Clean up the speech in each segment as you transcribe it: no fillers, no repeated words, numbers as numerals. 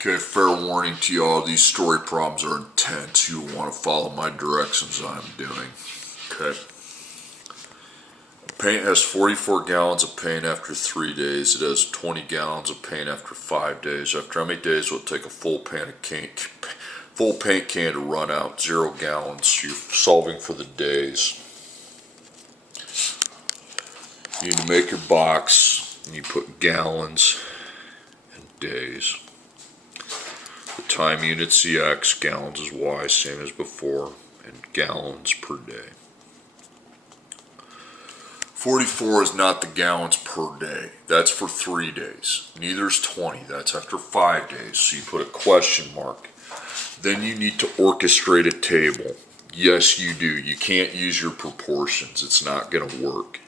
Okay, fair warning to y'all, these story problems are intense. You want to follow my directions I'm doing. Okay. Paint has 44 gallons of paint after 3 days. It has 20 gallons of paint after 5 days. After how many days will it take a full paint can to run out? 0 gallons. You're solving for the days. You need to make your box, and you put gallons and days. The time unit's the X, gallons is Y, same as before, and gallons per day. 44 is not the gallons per day. That's for 3 days. Neither is 20. That's after 5 days. So you put a question mark. Then you need to orchestrate a table. Yes, you do. You can't use your proportions. It's not going to work.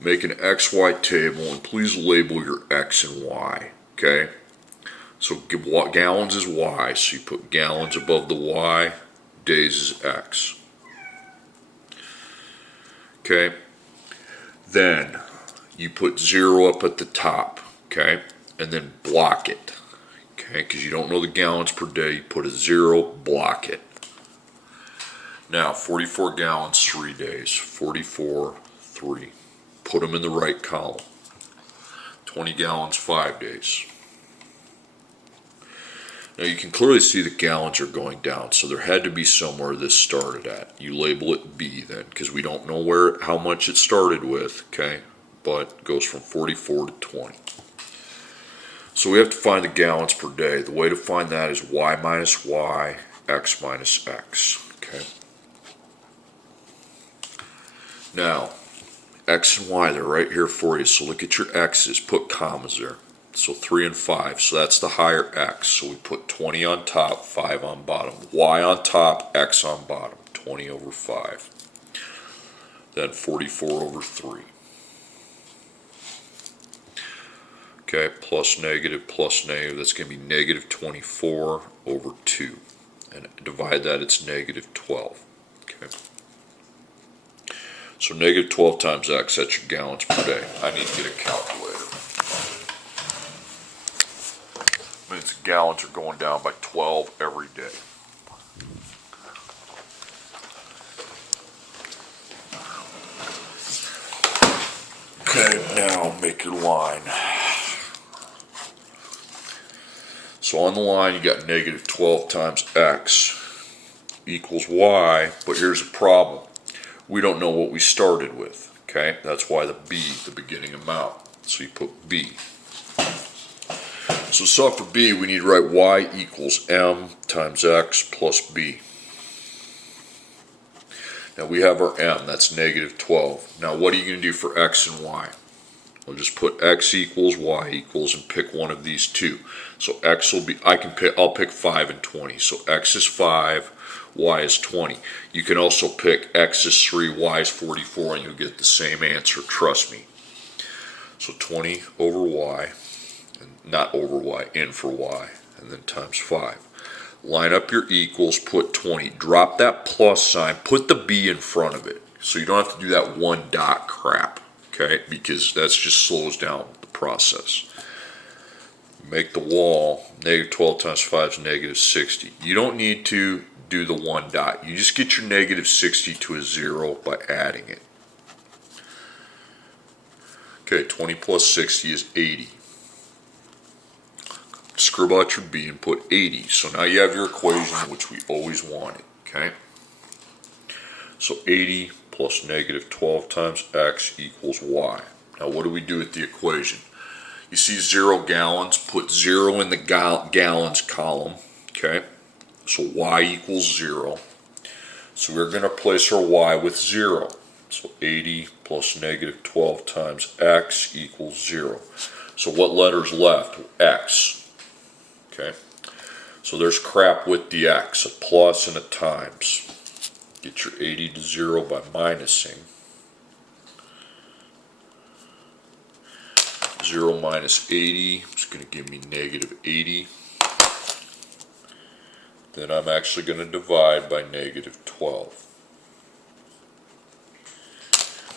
Make an XY table and please label your X and Y. Okay? So gallons is Y, so you put gallons above the Y, days is X. Okay? Then you put 0 up at the top, okay? And then block it, okay? Because you don't know the gallons per day, you put a 0, block it. Now, 44 gallons, 3 days. 44, 3. Put them in the right column. 20 gallons, 5 days. Now you can clearly see the gallons are going down, so there had to be somewhere this started at. You label it B then, because we don't know how much it started with, okay? But it goes from 44 to 20. So we have to find the gallons per day. The way to find that is Y minus Y, X minus X, okay? Now, X and Y, they're right here for you, so look at your X's, put commas there. So 3 and 5, so that's the higher X. So we put 20 on top, 5 on bottom. Y on top, X on bottom. 20 over 5. Then 44 over 3. Okay, plus negative, that's going to be negative 24 over 2. And divide that, it's negative 12. Okay. So negative 12 times X, that's your gallons per day. I need to get a calculator. Means gallons are going down by 12 every day. Okay, now make your line. So on the line you got negative 12 times X equals Y, but here's a problem. We don't know what we started with, okay? That's why the B, the beginning amount. So you put B. So solve for B, we need to write Y equals M times X plus B. Now we have our M, that's negative 12. Now what are you going to do for X and Y? We'll just put X equals Y equals and pick one of these two. So X will be, I'll pick 5 and 20. So X is 5, Y is 20. You can also pick X is 3, Y is 44, and you'll get the same answer, trust me. So 20 over Y. Not over Y, in for Y, and then times 5. Line up your equals, put 20. Drop that plus sign, put the B in front of it. So you don't have to do that one dot crap, okay? Because that just slows down the process. Make the wall, negative 12 times 5 is negative 60. You don't need to do the one dot. You just get your negative 60 to a 0 by adding it. Okay, 20 plus 60 is 80. Scribble out your B and put 80. So now you have your equation, which we always wanted, okay? So 80 plus negative 12 times X equals Y. Now what do we do with the equation? You see 0 gallons, put 0 in the gallons column, okay? So Y equals 0. So we're going to place our Y with 0. So 80 plus negative 12 times X equals 0. So what letter's left? X. Okay, so there's crap with the X, a plus and a times. Get your 80 to 0 by minusing. 0 minus 80 is going to give me negative 80. Then I'm actually going to divide by negative 12.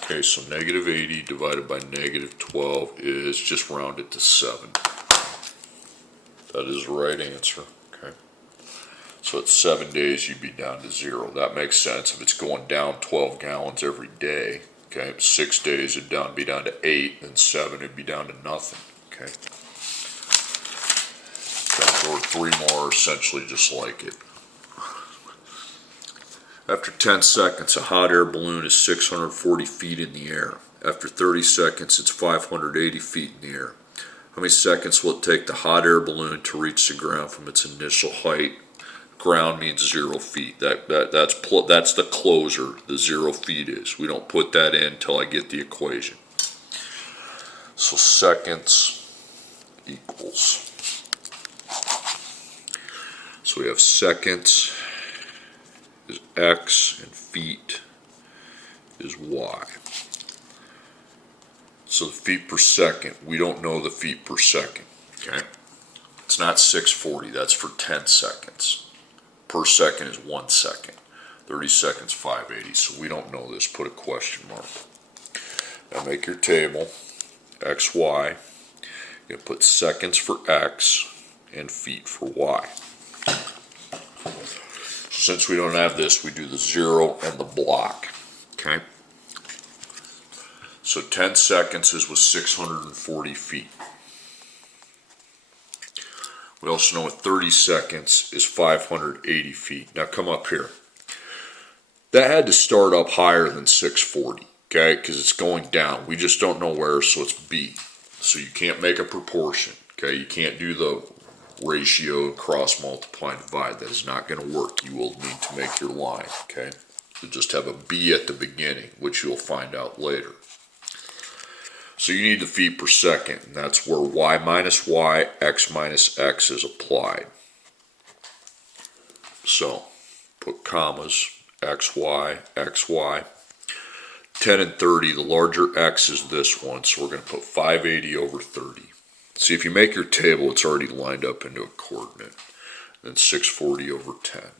Okay, so negative 80 divided by negative 12 is just rounded to 7. That is the right answer. Okay. So at 7 days, you'd be down to 0. That makes sense. If it's going down 12 gallons every day, okay, 6 days it'd be down to 8, and 7 it'd be down to nothing. Okay. Or 3 more essentially just like it. After 10 seconds, a hot air balloon is 640 feet in the air. After 30 seconds, it's 580 feet in the air. How many seconds will it take the hot air balloon to reach the ground from its initial height? Ground means 0 feet. That's the closer, the 0 feet is. We don't put that in until I get the equation. So seconds equals. So we have seconds is x and feet is y. So the feet per second, we don't know the feet per second, okay? It's not 640, that's for 10 seconds. Per second is 1 second. 30 seconds, 580, so we don't know this, put a question mark. Now make your table, x, y. You're gonna put seconds for x and feet for y. So since we don't have this, we do the 0 and the block, okay? So 10 seconds is with 640 feet. We also know what 30 seconds is 580 feet. Now come up here. That had to start up higher than 640, okay? Because it's going down. We just don't know where, so it's B. So you can't make a proportion, okay? You can't do the ratio, cross multiply, and divide. That is not going to work. You will need to make your line, okay? You'll just have a B at the beginning, which you'll find out later. So you need the feet per second, and that's where y minus y, x minus x is applied. So put commas, xy, xy. 10 and 30, the larger x is this one, so we're going to put 580 over 30. See, if you make your table, it's already lined up into a coordinate. Then 640 over 10.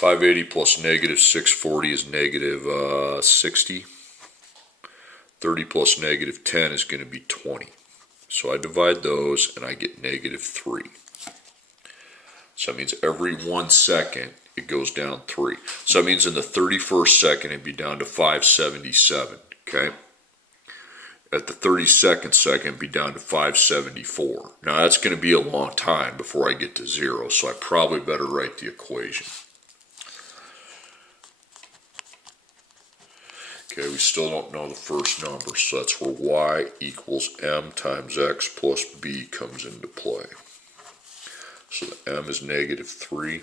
580 plus negative 640 is negative 60. 30 plus negative 10 is going to be 20. So I divide those and I get negative 3. So that means every 1 second it goes down 3. So that means in the 31st second it'd be down to 577. Okay? At the 32nd second it'd be down to 574. Now that's going to be a long time before I get to 0, so I probably better write the equation. Okay, we still don't know the first number, so that's where y equals m times x plus b comes into play. So the m is negative 3.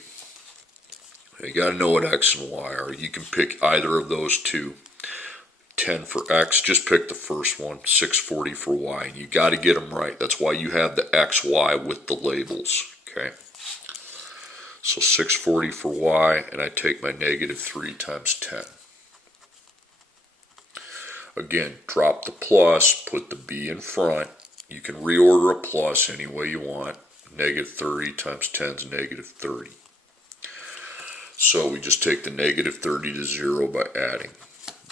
You got to know what x and y are. You can pick either of those two. 10 for x, just pick the first one. 640 for y, and you got to get them right. That's why you have the x, y with the labels. Okay. So 640 for y, and I take my negative 3 times 10. Again, drop the plus, put the b in front. You can reorder a plus any way you want. Negative 30 times 10 is negative 30. So we just take the negative 30 to 0 by adding.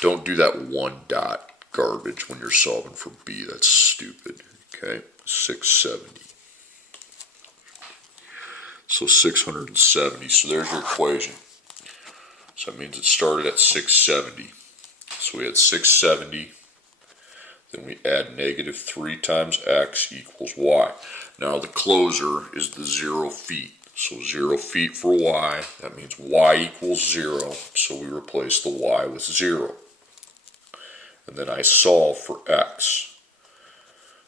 Don't do that 1 dot garbage when you're solving for b. That's stupid. Okay, 670. So 670. So there's your equation. So that means it started at 670. So we had 670, then we add negative 3 times x equals y. Now the closer is the 0 feet. So 0 feet for y, that means y equals 0, so we replace the y with 0. And then I solve for x.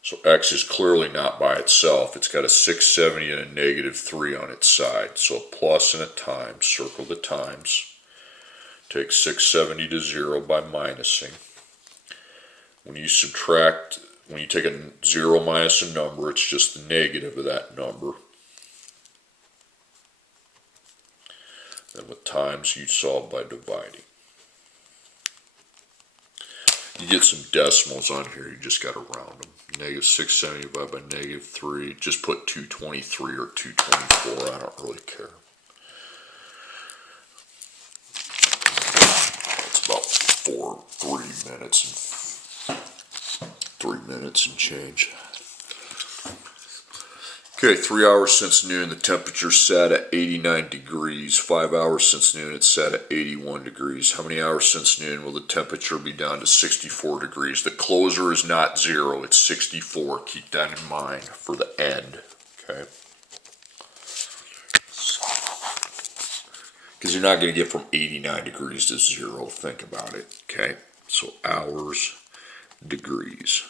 So x is clearly not by itself. It's got a 670 and a negative 3 on its side. So a plus and a times, circle the times. Take 670 to 0 by minusing. When you subtract, when you take a 0 minus a number, it's just the negative of that number. Then with times, you solve by dividing. You get some decimals on here, you just got to round them. Negative 670 divided by negative 3, just put 223 or 224, I don't really care. About 3 minutes and change. Okay, 3 hours since noon, the temperature's set at 89 degrees. 5 hours since noon, it's set at 81 degrees. How many hours since noon will the temperature be down to 64 degrees? The closer is not 0, it's 64. Keep that in mind for the end, okay? Because you're not going to get from 89 degrees to 0. Think about it, okay? So hours, degrees.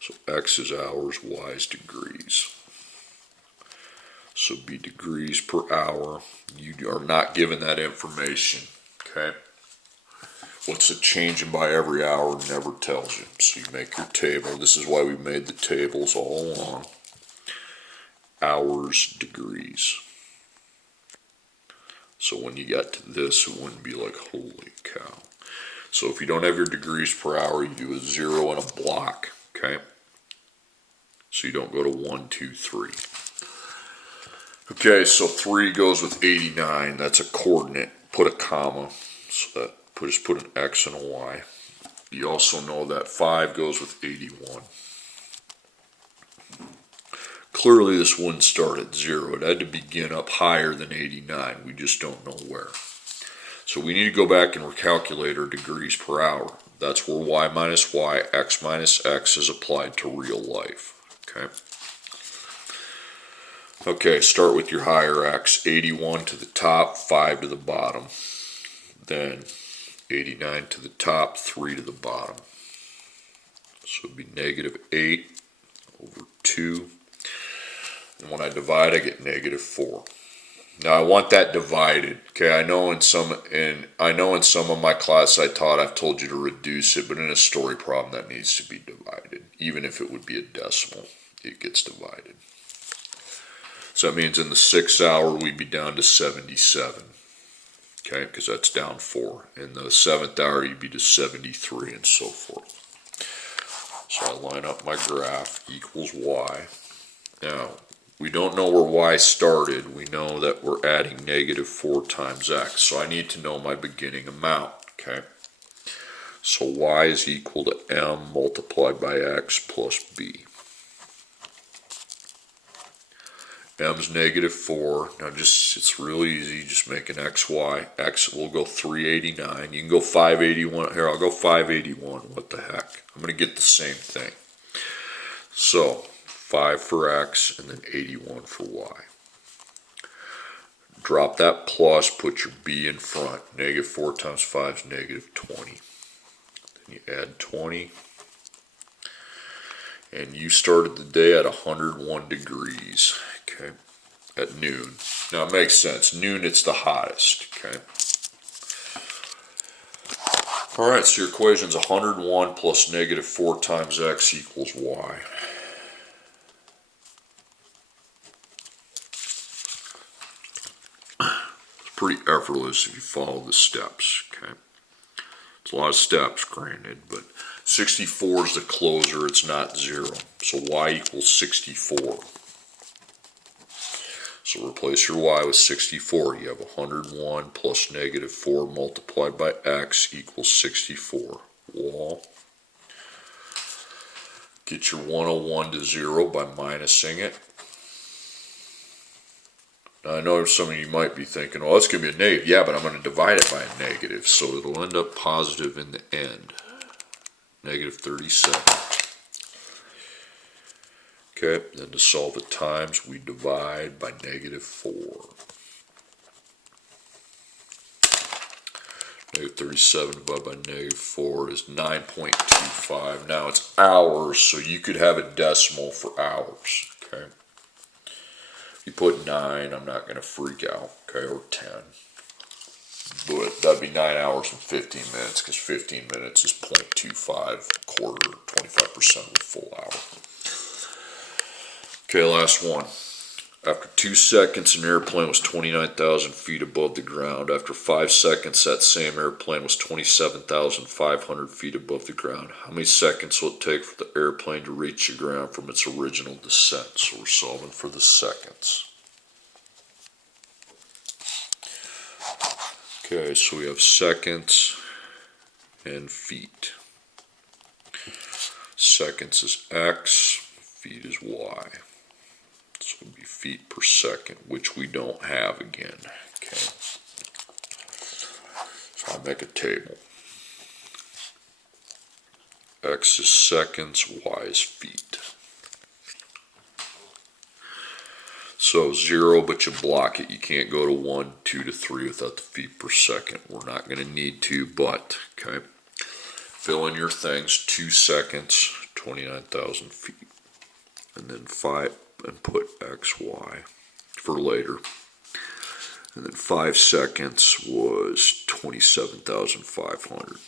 So X is hours, Y is degrees. So be degrees per hour. You are not given that information, okay? What's it changing by every hour never tells you. So you make your table. This is why we made the tables all along. Hours, degrees. So when you got to this, it wouldn't be like, holy cow. So if you don't have your degrees per hour, you do a 0 and a block, okay? So you don't go to 1, 2, 3. Okay, so 3 goes with 89. That's a coordinate. Put a comma. So that just put an X and a Y. You also know that 5 goes with 81. Clearly this wouldn't start at 0. It had to begin up higher than 89. We just don't know where. So we need to go back and recalculate our degrees per hour. That's where Y minus Y, X minus X is applied to real life. Okay. Okay, start with your higher X. 81 to the top, 5 to the bottom. Then 89 to the top, 3 to the bottom. So it would be negative 8 over 2. And when I divide, I get negative 4. Now I want that divided. Okay, I know in some of my class I've told you to reduce it, but in a story problem that needs to be divided. Even if it would be a decimal, it gets divided. So that means in the 6th hour we'd be down to 77. Okay, because that's down 4. In the 7th hour you'd be to 73 and so forth. So I line up my graph, equals Y. Now, we don't know where Y started. We know that we're adding negative 4 times X. So I need to know my beginning amount, okay? So Y is equal to M multiplied by X plus B. M's negative 4. Now it's real easy. Just make an XY. X will go 389. You can go 581. Here, I'll go 581. What the heck? I'm going to get the same thing. So 5 for X and then 81 for Y. Drop that plus, put your B in front. Negative 4 times 5 is negative 20. Then you add 20. And you started the day at 101 degrees, okay, at noon. Now it makes sense. Noon, it's the hottest, okay. All right, so your equation is 101 plus negative 4 times X equals Y. It's pretty effortless if you follow the steps, okay. It's a lot of steps, granted, but 64 is the closer, it's not 0. So Y equals 64. So replace your Y with 64. You have 101 plus negative 4 multiplied by X equals 64. Wall. Get your 101 to 0 by minusing it. Now I know some of you might be thinking, well, that's going to be a negative. Yeah, but I'm going to divide it by a negative, so it'll end up positive in the end. Negative 37. Okay, then to solve it times, we divide by negative 4. Negative 37 divided by negative 4 is 9.25. Now it's hours, so you could have a decimal for hours. Okay. If you put 9, I'm not going to freak out. Okay, or 10. But that'd be 9 hours and 15 minutes, because 15 minutes is 0.25, quarter, 25% of a full hour. Okay, last one. After 2 seconds, an airplane was 29,000 feet above the ground. After 5 seconds, that same airplane was 27,500 feet above the ground. How many seconds will it take for the airplane to reach the ground from its original descent? So we're solving for the seconds. Okay, so we have seconds and feet. Seconds is X, feet is y. So it would be feet per second, which we don't have again. Okay. So I make a table. X is seconds, y is feet. So 0, but you block it. You can't go to 1, 2 to 3 without the feet per second. We're not going to need to, but, okay. Fill in your things, 2 seconds, 29,000 feet. And then 5, and put x, y for later. And then 5 seconds was 27,500.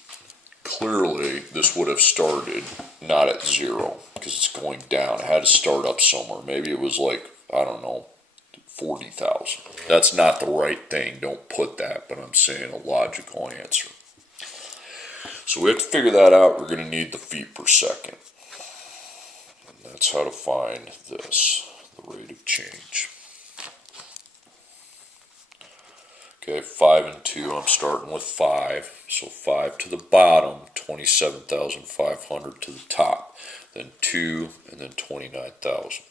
Clearly, this would have started not at 0, because it's going down. It had to start up somewhere. Maybe it was like, I don't know, 40,000. That's not the right thing. Don't put that, but I'm saying a logical answer. So we have to figure that out. We're going to need the feet per second. And that's how to find this, the rate of change. Okay, 5 and 2, I'm starting with 5. So 5 to the bottom, 27,500 to the top. Then 2, and then 29,000.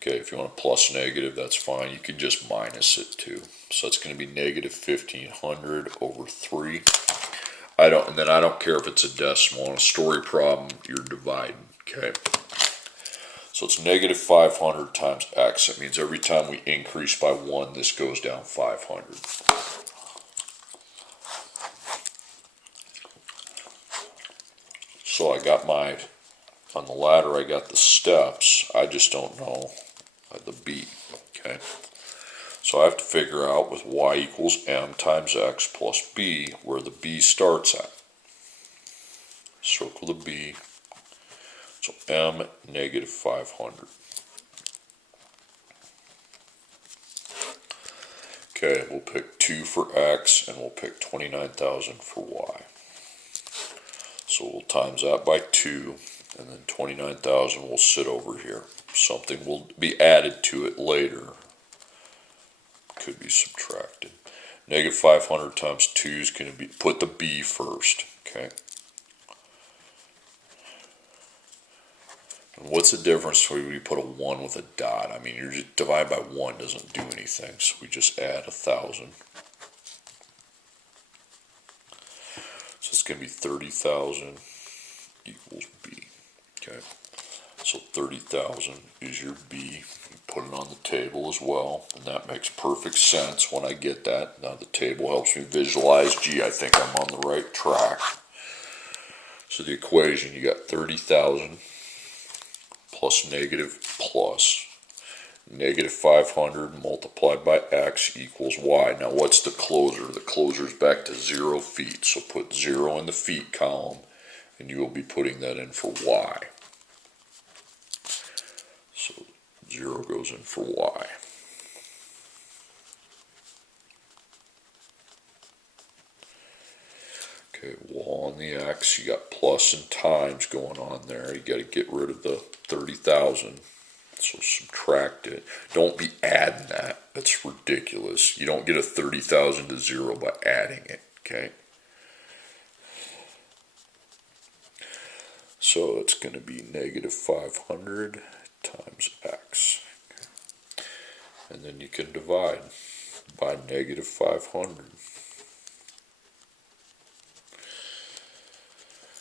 Okay, if you want a plus negative, that's fine. You can just minus it too. So it's going to be negative 1,500 over 3. And then I don't care if it's a decimal. On a story problem, you're dividing. Okay. So it's negative 500 times x. That means every time we increase by 1, this goes down 500. So I got on the ladder I got the steps. I just don't know the b. Okay. So I have to figure out with y equals m times x plus b where the b starts at. Circle the b. So m negative 500. Okay, we'll pick 2 for x and we'll pick 29,000 for y. So we'll times that by 2 and then 29,000 will sit over here. Something will be added to it later. Could be subtracted. Negative 500 times 2 is going to be, put the b first. Okay. What's the difference when we put a 1 with a dot? I mean, you're just divide by 1 doesn't do anything, so we just add 1,000. So it's going to be 30,000 equals b. Okay, so 30,000 is your b. You put it on the table as well, and that makes perfect sense when I get that. Now the table helps me visualize, gee, I think I'm on the right track. So the equation, you got 30,000 plus negative 500 multiplied by x equals y. Now what's the closer? The closer is back to 0 feet. So put 0 in the feet column and you will be putting that in for y. So 0 goes in for y. Okay, well on the x you got plus and times going on there. You got to get rid of the 30,000. So subtract it. Don't be adding that. That's ridiculous. You don't get a 30,000 to 0 by adding it. Okay. So it's going to be negative 500 times x. And then you can divide by negative 500.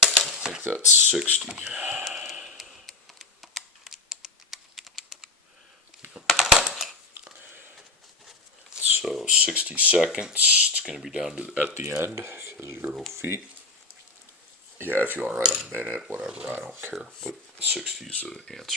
I think that's 60. So 60 seconds, it's going to be down to at the end, 0 feet. Yeah, if you want to write a minute, whatever, I don't care, but 60 is the answer.